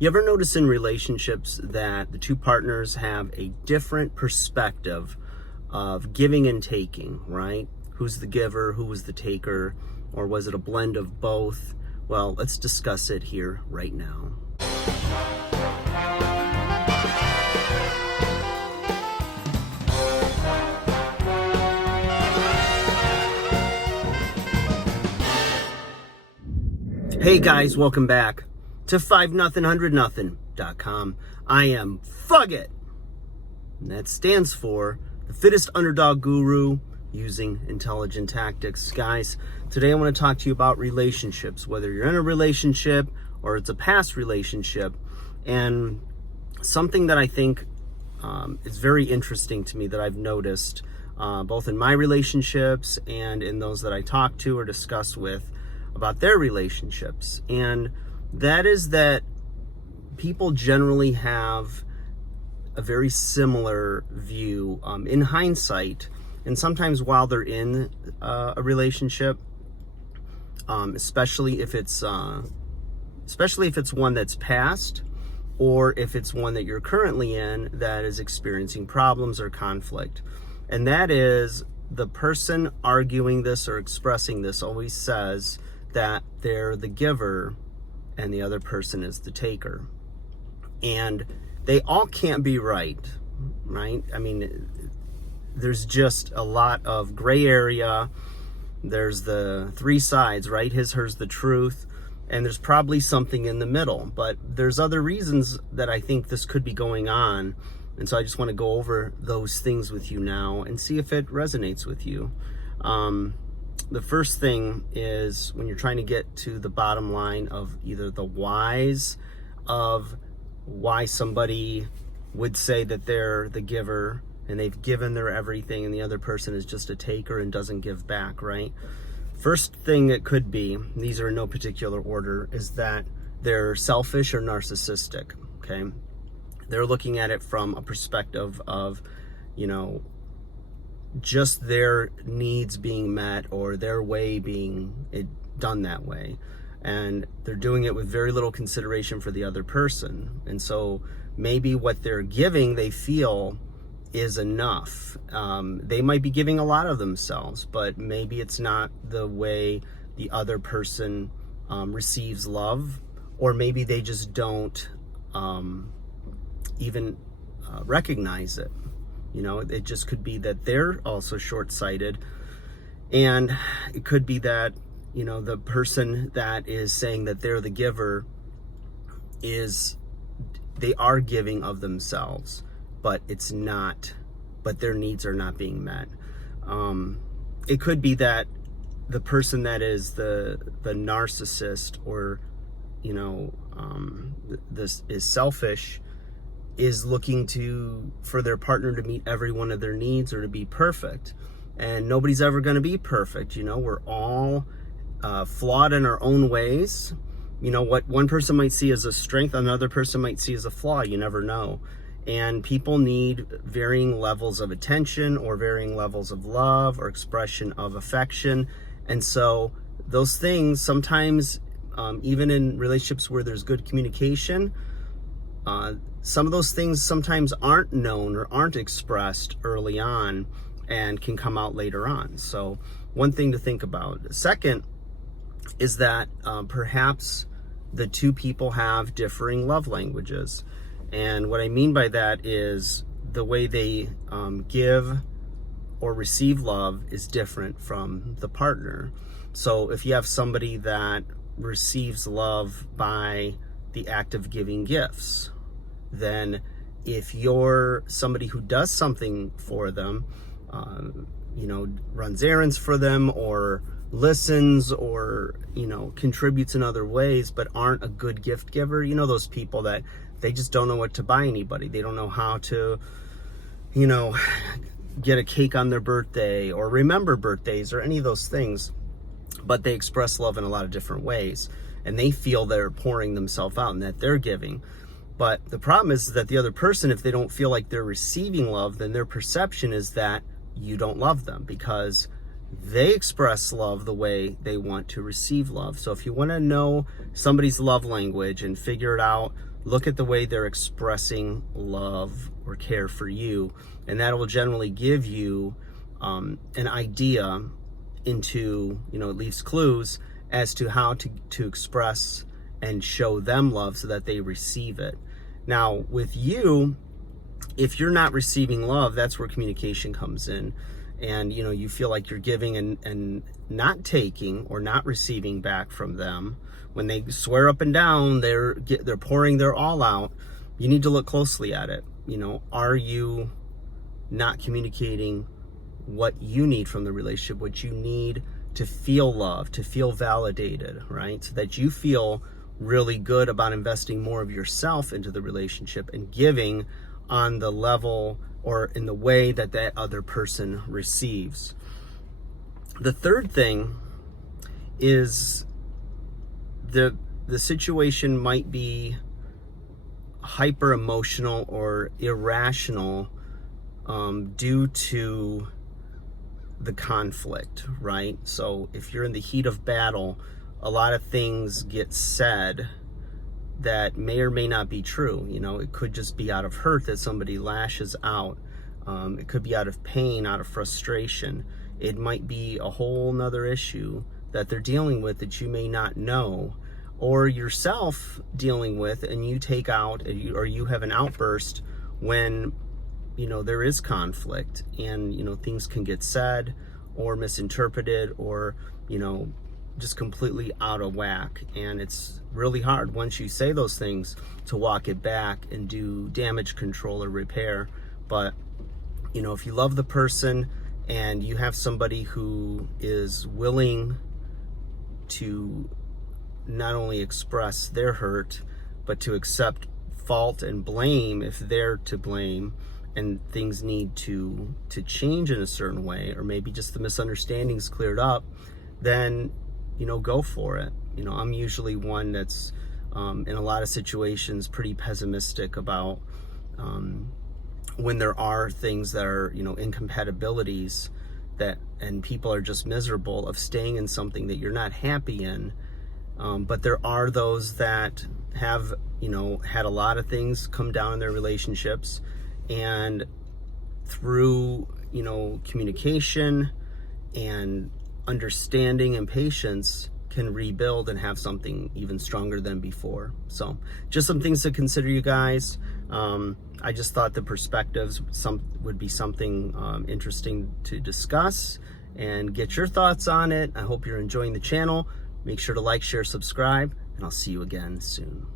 You ever notice in relationships that the two partners have a different perspective of giving and taking, right? Who's the giver, who was the taker, or was it a blend of both? Well, let's discuss it here right now. Hey guys, welcome back to 5-0-100-0.com. I am Fugit, and that stands for the fittest underdog guru using intelligent tactics. Guys, today I want to talk to you about relationships, whether you're in a relationship or it's a past relationship, and something that I think is very interesting to me that I've noticed both in my relationships and in those that I talk to or discuss with about their relationships. And that is that people generally have a very similar view in hindsight, and sometimes while they're in a relationship, especially if it's one that's past, or if it's one that you're currently in that is experiencing problems or conflict. And that is, the person arguing this or expressing this always says that they're the giver and the other person is the taker. And they all can't be right? I mean, there's just a lot of gray area. There's the three sides, right? His, hers, the truth. And there's probably something in the middle. But there's other reasons that I think this could be going on. And so I just want to go over those things with you now and see if it resonates with you. The first thing is, when you're trying to get to the bottom line of either the whys of why somebody would say that they're the giver and they've given their everything and the other person is just a taker and doesn't give back, right? First thing it could be, these are in no particular order, is that they're selfish or narcissistic, okay? They're looking at it from a perspective of, just their needs being met or their way being done that way. And they're doing it with very little consideration for the other person. And so maybe what they're giving, they feel is enough. They might be giving a lot of themselves, but maybe it's not the way the other person receives love, or maybe they just don't even recognize it. It just could be that they're also short-sighted, and it could be that, the person that is saying that they're the giver they are giving of themselves, but their needs are not being met. It could be that the person that is the narcissist, or, this is selfish, is looking for their partner to meet every one of their needs or to be perfect. And nobody's ever going to be perfect. We're all flawed in our own ways. What one person might see as a strength, another person might see as a flaw. You never know. And people need varying levels of attention or varying levels of love or expression of affection. And so those things sometimes, even in relationships where there's good communication, some of those things sometimes aren't known or aren't expressed early on and can come out later on. So one thing to think about. Second is that perhaps the two people have differing love languages. And what I mean by that is the way they give or receive love is different from the partner. So if you have somebody that receives love by the act of giving gifts, then if you're somebody who does something for them, runs errands for them or listens or, contributes in other ways, but aren't a good gift giver, those people that they just don't know what to buy anybody. They don't know how to, get a cake on their birthday or remember birthdays or any of those things, but they express love in a lot of different ways, and they feel they're pouring themselves out and that they're giving. But the problem is that the other person, if they don't feel like they're receiving love, then their perception is that you don't love them, because they express love the way they want to receive love. So if you want to know somebody's love language and figure it out look at the way they're expressing love or care for you, and that will generally give you an idea into, it leaves clues as to how to express and show them love so that they receive it. Now, with you, if you're not receiving love, that's where communication comes in. And, you feel like you're giving and not taking or not receiving back from them. When they swear up and down, they're pouring their all out. You need to look closely at it. Are you not communicating what you need from the relationship, what you need to feel loved, to feel validated, right? So that you feel really good about investing more of yourself into the relationship and giving on the level or in the way that that other person receives. The third thing is the situation might be hyper emotional or irrational due to the conflict, right? So if you're in the heat of battle, a lot of things get said that may or may not be true. It could just be out of hurt that somebody lashes out. It could be out of pain, out of frustration. It might be a whole nother issue that they're dealing with that you may not know, or yourself dealing with, and you take out, or you have an outburst when, there is conflict, and, things can get said or misinterpreted or, just completely out of whack. And it's really hard once you say those things to walk it back and do damage control or repair. But if you love the person and you have somebody who is willing to not only express their hurt, but to accept fault and blame if they're to blame, and things need to change in a certain way, or maybe just the misunderstandings cleared up, then go for it. I'm usually one that's in a lot of situations pretty pessimistic about when there are things that are incompatibilities and people are just miserable of staying in something that you're not happy in. But there are those that have had a lot of things come down in their relationships, and through communication and understanding and patience can rebuild and have something even stronger than before. So just some things to consider, you guys. I just thought the perspectives would be something interesting to discuss and get your thoughts on it. I hope you're enjoying the channel. Make sure to like, share, subscribe, and I'll see you again soon.